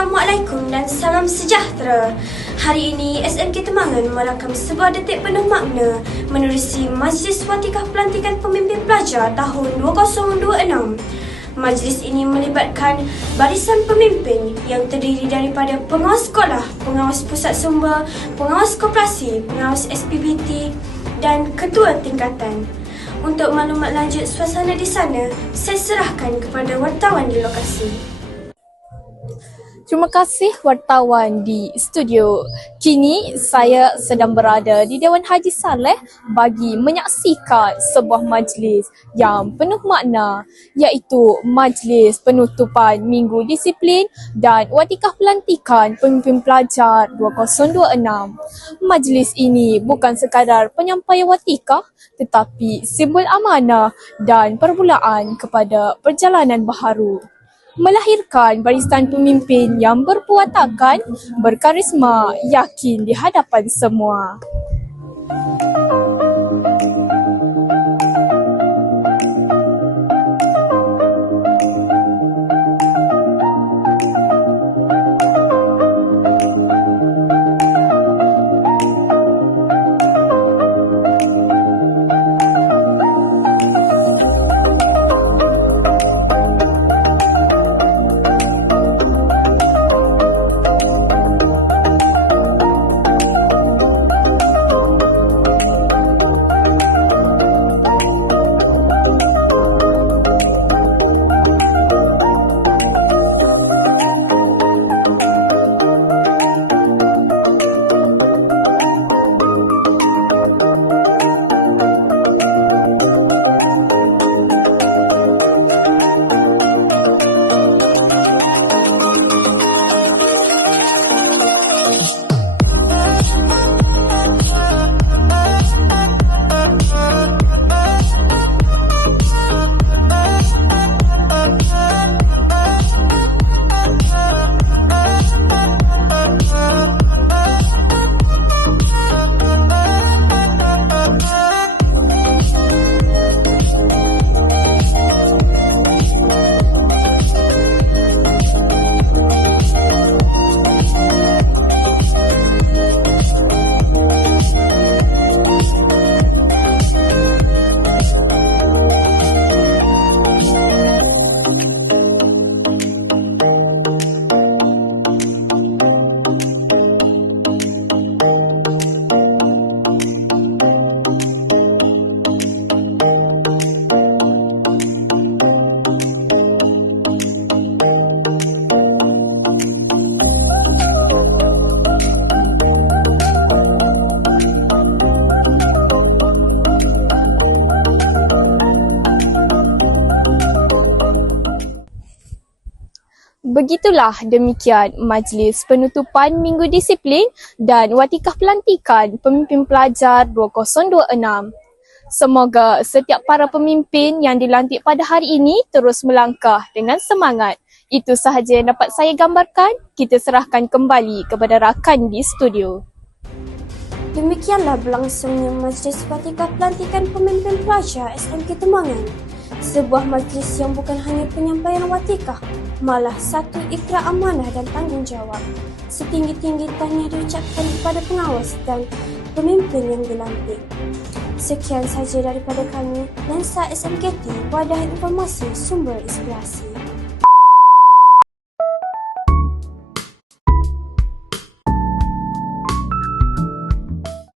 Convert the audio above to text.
Assalamualaikum dan salam sejahtera. Hari ini SMK Temangan merakam sebuah detik penuh makna menerusi Majlis Watikah Pelantikan Pemimpin Pelajar tahun 2026. Majlis ini melibatkan barisan pemimpin yang terdiri daripada pengawas sekolah, pengawas pusat sumber, pengawas koperasi, pengawas SPBT dan ketua tingkatan. Untuk maklumat lanjut suasana di sana, saya serahkan kepada wartawan di lokasi. Terima kasih wartawan di studio. Kini saya sedang berada di Dewan Haji Saleh bagi menyaksikan sebuah majlis yang penuh makna, iaitu Majlis Penutupan Minggu Disiplin dan Watikah Pelantikan Pemimpin Pelajar 2026. Majlis ini bukan sekadar penyampaian watikah tetapi simbol amanah dan permulaan kepada perjalanan baharu. Melahirkan barisan pemimpin yang berpuwatakan, berkarisma, yakin di hadapan semua. Begitulah demikian Majlis Penutupan Minggu Disiplin dan Watikah Pelantikan Pemimpin Pelajar 2026. Semoga setiap para pemimpin yang dilantik pada hari ini terus melangkah dengan semangat. Itu sahaja yang dapat saya gambarkan. Kita serahkan kembali kepada rakan di studio. Demikianlah berlangsungnya Majlis Watikah Pelantikan Pemimpin Pelajar SMK Temangan. Sebuah majlis yang bukan hanya penyampaian watikah, malah satu ikrar amanah dan tanggungjawab. Setinggi-tinggi tahniah diucapkan kepada pengawas dan pemimpin yang dilantik. Sekian sahaja daripada kami, Lensa SMKT, Wadah Informasi Sumber Inspirasi.